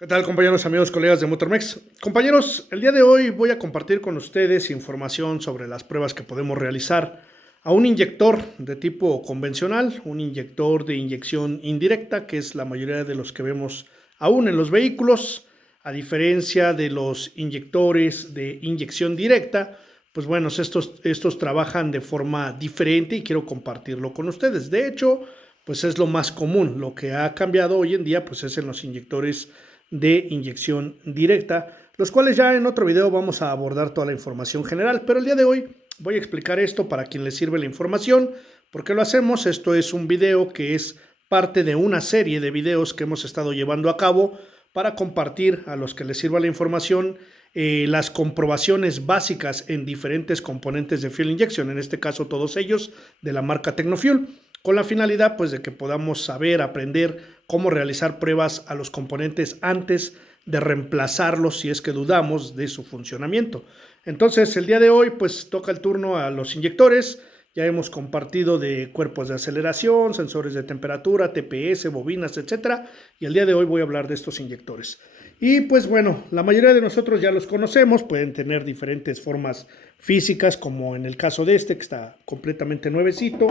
¿Qué tal, compañeros, amigos, colegas de Motormex? Compañeros, el día de hoy voy a compartir con ustedes información sobre las pruebas que podemos realizar a un inyector de tipo convencional, un inyector de inyección indirecta, que es la mayoría de los que vemos aún en los vehículos, a diferencia de los inyectores de inyección directa. Pues bueno, estos trabajan de forma diferente y quiero compartirlo con ustedes. De hecho, pues es lo más común. Lo que ha cambiado hoy en día, pues es en los inyectores de inyección directa, los cuales ya en otro video vamos a abordar toda la información general, pero el día de hoy voy a explicar esto para quien le sirve la información. ¿Por qué lo hacemos? Esto es un video que es parte de una serie de videos que hemos estado llevando a cabo para compartir a los que les sirva la información las comprobaciones básicas en diferentes componentes de fuel injection, en este caso todos ellos de la marca Tecnofuel, con la finalidad pues de que podamos saber, aprender cómo realizar pruebas a los componentes antes de reemplazarlos si es que dudamos de su funcionamiento. Entonces el día de hoy pues toca el turno a los inyectores. Ya hemos compartido de cuerpos de aceleración, sensores de temperatura, TPS, bobinas, etcétera. Y el día de hoy voy a hablar de estos inyectores. Y pues bueno, la mayoría de nosotros ya los conocemos, pueden tener diferentes formas físicas, como en el caso de este, que está completamente nuevecito.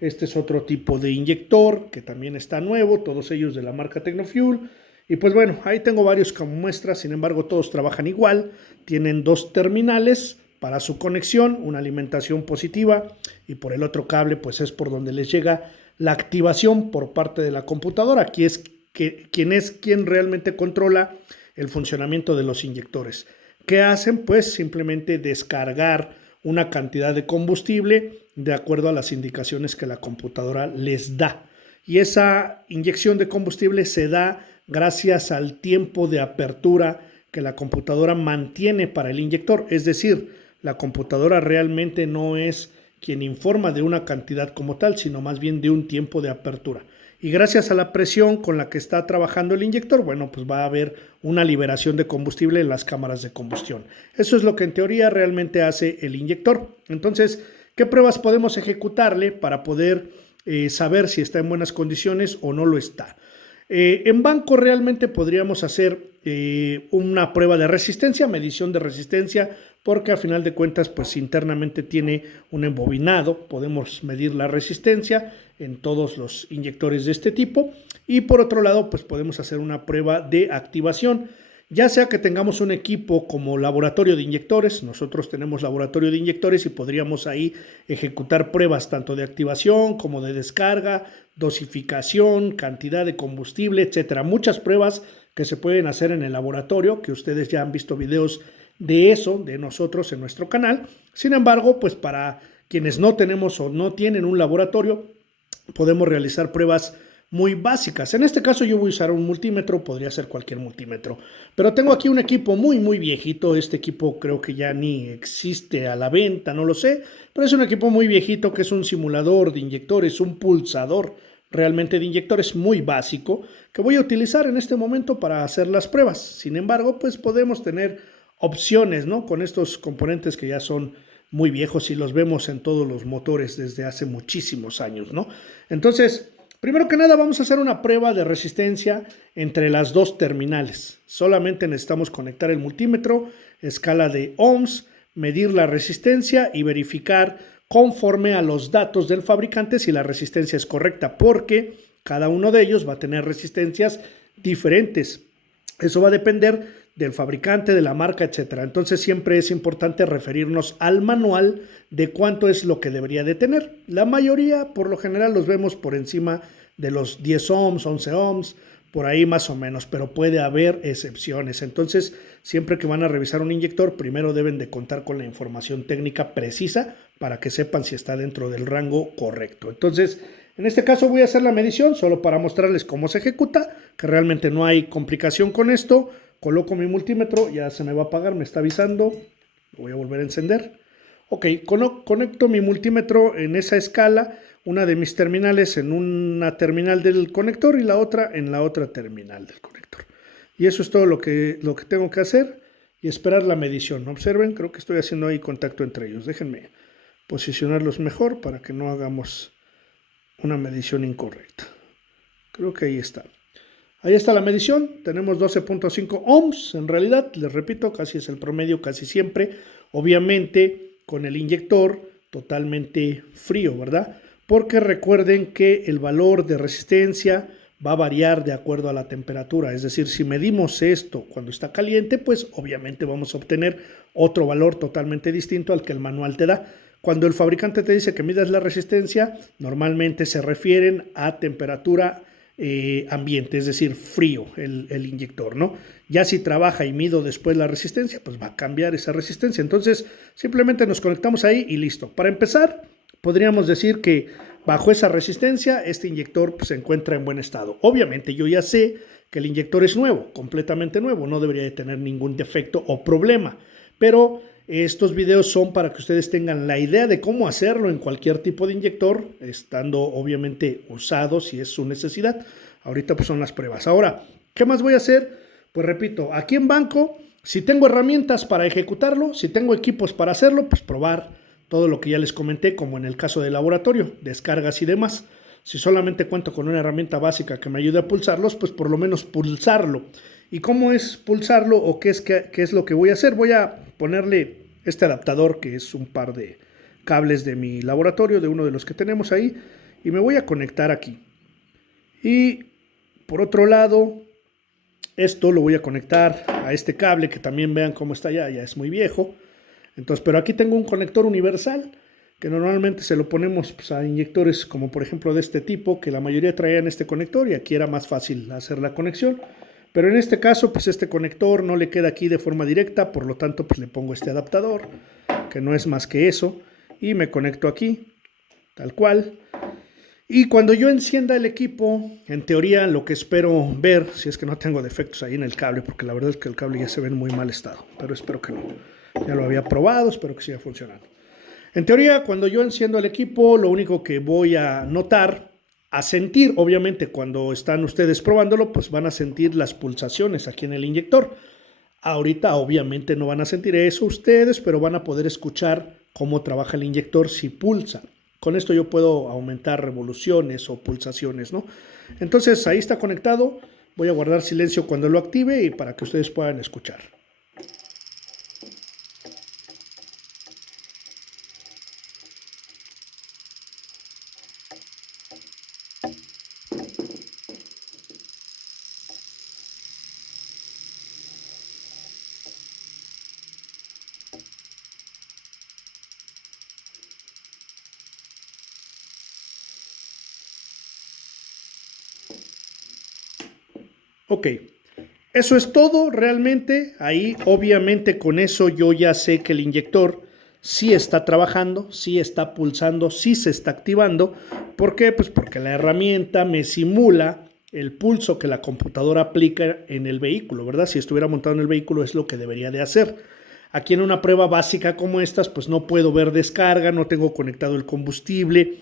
Este es otro tipo de inyector, que también está nuevo, todos ellos de la marca Tecnofuel. Y pues bueno, ahí tengo varios como muestras, sin embargo todos trabajan igual, tienen dos terminales para su conexión, una alimentación positiva y por el otro cable pues es por donde les llega la activación por parte de la computadora. Aquí es quien realmente controla el funcionamiento de los inyectores. ¿Qué hacen? Pues simplemente descargar una cantidad de combustible de acuerdo a las indicaciones que la computadora les da. Y esa inyección de combustible se da gracias al tiempo de apertura que la computadora mantiene para el inyector. Es decir, la computadora realmente no es quien informa de una cantidad como tal, sino más bien de un tiempo de apertura. Y gracias a la presión con la que está trabajando el inyector, bueno, pues va a haber una liberación de combustible en las cámaras de combustión. Eso es lo que en teoría realmente hace el inyector. Entonces, ¿qué pruebas podemos ejecutarle para poder saber si está en buenas condiciones o no lo está? En banco realmente podríamos hacer una prueba de resistencia, medición de resistencia, porque a final de cuentas pues internamente tiene un embobinado, podemos medir la resistencia en todos los inyectores de este tipo, y por otro lado pues podemos hacer una prueba de activación, ya sea que tengamos un equipo como laboratorio de inyectores. Nosotros tenemos laboratorio de inyectores y podríamos ahí ejecutar pruebas tanto de activación como de descarga, dosificación, cantidad de combustible, etcétera. Muchas pruebas que se pueden hacer en el laboratorio, que ustedes ya han visto videos de eso, de nosotros en nuestro canal. Sin embargo, pues para quienes no tenemos o no tienen un laboratorio, podemos realizar pruebas muy básicas. En este caso yo voy a usar un multímetro, podría ser cualquier multímetro, pero tengo aquí un equipo muy viejito. Este equipo creo que ya ni existe a la venta, no lo sé, pero es un equipo muy viejito que es un simulador de inyectores, un pulsador realmente de inyectores muy básico que voy a utilizar en este momento para hacer las pruebas. Sin embargo, pues podemos tener opciones, ¿no? Con estos componentes que ya son muy viejos y los vemos en todos los motores desde hace muchísimos años, ¿no? Entonces, primero que nada vamos a hacer una prueba de resistencia entre las dos terminales. Solamente necesitamos conectar el multímetro, escala de ohms, medir la resistencia y verificar conforme a los datos del fabricante si la resistencia es correcta, porque cada uno de ellos va a tener resistencias diferentes. Eso va a depender del fabricante, de la marca, etcétera. Entonces siempre es importante referirnos al manual de cuánto es lo que debería de tener. La mayoría, por lo general, los vemos por encima de los 10 ohms, 11 ohms, por ahí más o menos, pero puede haber excepciones. Entonces, siempre que van a revisar un inyector, primero deben de contar con la información técnica precisa para que sepan si está dentro del rango correcto. Entonces, en este caso voy a hacer la medición solo para mostrarles cómo se ejecuta, que realmente no hay complicación con esto. Coloco mi multímetro, ya se me va a apagar, me está avisando, lo voy a volver a encender. Ok, conecto mi multímetro en esa escala, una de mis terminales en una terminal del conector y la otra en la otra terminal del conector. Y eso es todo lo que tengo que hacer y esperar la medición. Observen, creo que estoy haciendo ahí contacto entre ellos. Déjenme posicionarlos mejor para que no hagamos una medición incorrecta. Creo que ahí está. Ahí está la medición, tenemos 12.5 ohms, en realidad, les repito, casi es el promedio, casi siempre, obviamente con el inyector totalmente frío, ¿verdad? Porque recuerden que el valor de resistencia va a variar de acuerdo a la temperatura, es decir, si medimos esto cuando está caliente, pues obviamente vamos a obtener otro valor totalmente distinto al que el manual te da. Cuando el fabricante te dice que midas la resistencia, normalmente se refieren a temperatura ambiente, es decir, frío el inyector, ¿no? Ya si trabaja y mido después la resistencia, pues va a cambiar esa resistencia. Entonces, simplemente nos conectamos ahí y listo. Para empezar, podríamos decir que bajo esa resistencia, este inyector pues, se encuentra en buen estado. Obviamente, yo ya sé que el inyector es nuevo, completamente nuevo, no debería de tener ningún defecto o problema, pero estos videos son para que ustedes tengan la idea de cómo hacerlo en cualquier tipo de inyector, estando obviamente usado si es su necesidad. Ahorita pues son las pruebas. Ahora, ¿qué más voy a hacer? Pues repito, aquí en Banco, si tengo herramientas para ejecutarlo, si tengo equipos para hacerlo, pues probar todo lo que ya les comenté, como en el caso del laboratorio, descargas y demás. Si solamente cuento con una herramienta básica que me ayude a pulsarlos, pues por lo menos pulsarlo. ¿Y cómo es pulsarlo o qué es lo que voy a hacer? Voy a ponerle este adaptador, que es un par de cables de mi laboratorio, de uno de los que tenemos ahí, y me voy a conectar aquí. Y por otro lado, esto lo voy a conectar a este cable, que también vean cómo está ya es muy viejo. Entonces, pero aquí tengo un conector universal, que normalmente se lo ponemos pues, a inyectores como por ejemplo de este tipo, que la mayoría traían este conector y aquí era más fácil hacer la conexión. Pero en este caso, pues este conector no le queda aquí de forma directa, por lo tanto, pues le pongo este adaptador, que no es más que eso, y me conecto aquí, tal cual. Y cuando yo encienda el equipo, en teoría lo que espero ver, si es que no tengo defectos ahí en el cable, porque la verdad es que el cable ya se ve en muy mal estado, pero espero que no. Ya lo había probado, espero que siga funcionando. En teoría, cuando yo enciendo el equipo, lo único que voy a notar, a sentir, obviamente cuando están ustedes probándolo, pues van a sentir las pulsaciones aquí en el inyector. Ahorita obviamente no van a sentir eso ustedes, pero van a poder escuchar cómo trabaja el inyector si pulsa. Con esto yo puedo aumentar revoluciones o pulsaciones, ¿no? Entonces ahí está conectado. Voy a guardar silencio cuando lo active y para que ustedes puedan escuchar. Ok, eso es todo realmente. Ahí obviamente con eso yo ya sé que el inyector sí está trabajando, sí está pulsando, sí se está activando. ¿Por qué? Pues porque la herramienta me simula el pulso que la computadora aplica en el vehículo, ¿verdad? Si estuviera montado en el vehículo es lo que debería de hacer. Aquí en una prueba básica como estas, pues no puedo ver descarga, no tengo conectado el combustible,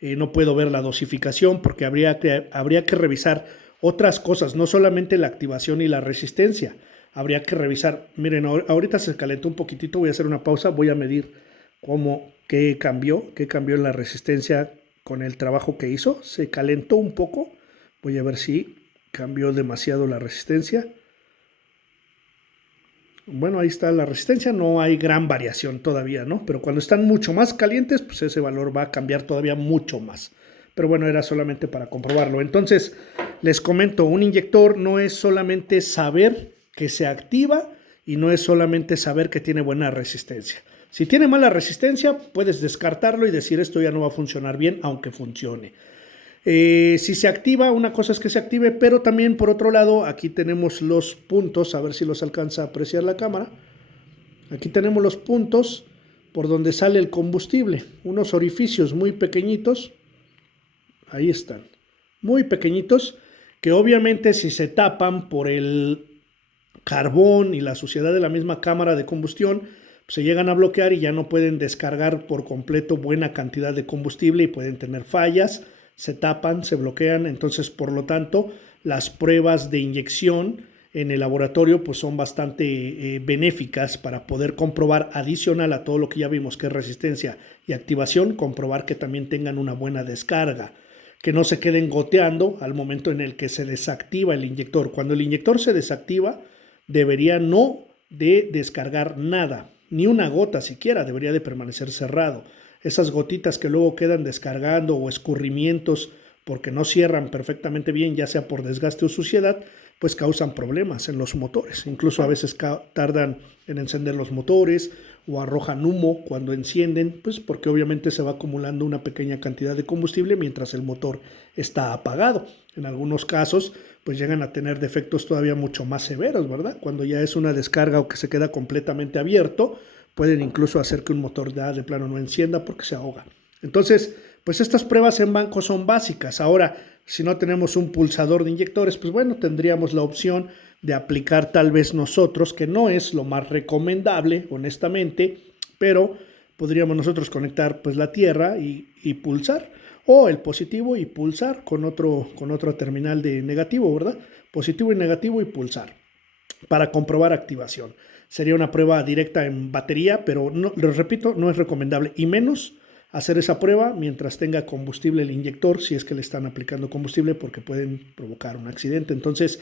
no puedo ver la dosificación porque habría que revisar otras cosas, no solamente la activación y la resistencia. Habría que revisar, miren, ahorita se calentó un poquitito, voy a hacer una pausa, voy a medir qué cambió en la resistencia con el trabajo que hizo. Se calentó un poco, voy a ver si cambió demasiado la resistencia. Bueno, ahí está la resistencia, no hay gran variación todavía, ¿no? Pero cuando están mucho más calientes, pues ese valor va a cambiar todavía mucho más. Pero bueno, era solamente para comprobarlo. Entonces, les comento, un inyector no es solamente saber que se activa y no es solamente saber que tiene buena resistencia. Si tiene mala resistencia, puedes descartarlo y decir esto ya no va a funcionar bien, aunque funcione. Si se activa, una cosa es que se active, pero también por otro lado, aquí tenemos los puntos, a ver si los alcanza a apreciar la cámara. Aquí tenemos los puntos por donde sale el combustible, unos orificios muy pequeñitos, ahí están, muy pequeñitos, que obviamente si se tapan por el carbón y la suciedad de la misma cámara de combustión, pues se llegan a bloquear y ya no pueden descargar por completo buena cantidad de combustible y pueden tener fallas, se tapan, se bloquean. Entonces, por lo tanto, las pruebas de inyección en el laboratorio pues son bastante benéficas para poder comprobar, adicional a todo lo que ya vimos que es resistencia y activación, comprobar que también tengan una buena descarga. que no se queden goteando al momento en el que se desactiva el inyector. Cuando el inyector se desactiva, debería no de descargar nada, ni una gota siquiera, debería de permanecer cerrado. Esas gotitas que luego quedan descargando o escurrimientos porque no cierran perfectamente bien, ya sea por desgaste o suciedad, pues causan problemas en los motores. Incluso a veces tardan en encender los motores o arrojan humo cuando encienden, pues porque obviamente se va acumulando una pequeña cantidad de combustible mientras el motor está apagado. En algunos casos, pues llegan a tener defectos todavía mucho más severos, ¿verdad? Cuando ya es una descarga o que se queda completamente abierto, pueden incluso hacer que un motor ya de plano no encienda porque se ahoga. Entonces, pues estas pruebas en banco son básicas. Ahora, si no tenemos un pulsador de inyectores, pues bueno, tendríamos la opción de aplicar tal vez nosotros, que no es lo más recomendable, honestamente, pero podríamos nosotros conectar pues la tierra y pulsar, o el positivo y pulsar con otra terminal de negativo, ¿verdad? Positivo y negativo y pulsar para comprobar activación. Sería una prueba directa en batería, pero no, les repito, no es recomendable, y menos hacer esa prueba mientras tenga combustible el inyector, si es que le están aplicando combustible, porque pueden provocar un accidente. Entonces,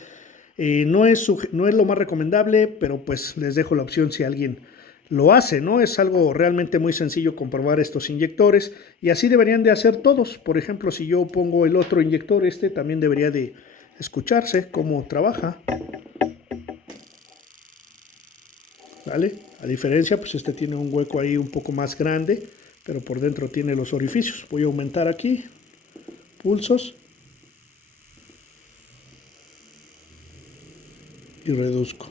no es lo más recomendable, pero pues les dejo la opción si alguien lo hace, ¿no? Es algo realmente muy sencillo comprobar estos inyectores, y así deberían de hacer todos. Por ejemplo, si yo pongo el otro inyector, también debería de escucharse cómo trabaja. ¿Vale? A diferencia, pues tiene un hueco ahí un poco más grande, pero por dentro tiene los orificios. Voy a aumentar aquí, pulsos, y reduzco.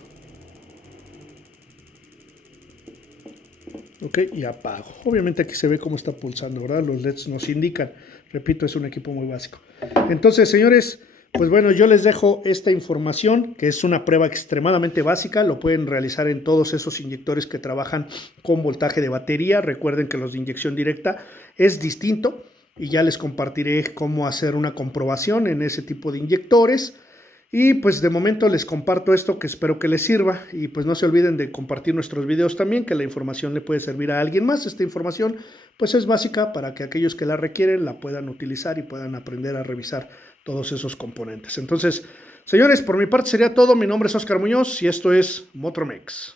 Ok, y apago. Obviamente aquí se ve cómo está pulsando, ¿verdad? Los LEDs nos indican. Repito, es un equipo muy básico. Entonces, señores, pues bueno, yo les dejo esta información, que es una prueba extremadamente básica. Lo pueden realizar en todos esos inyectores que trabajan con voltaje de batería. Recuerden que los de inyección directa es distinto, y ya les compartiré cómo hacer una comprobación en ese tipo de inyectores. Y pues de momento les comparto esto, que espero que les sirva, y pues no se olviden de compartir nuestros videos también, que la información le puede servir a alguien más. Esta información pues es básica para que aquellos que la requieren la puedan utilizar y puedan aprender a revisar todos esos componentes. Entonces, señores, por mi parte sería todo. Mi nombre es Oscar Muñoz y esto es Motormex.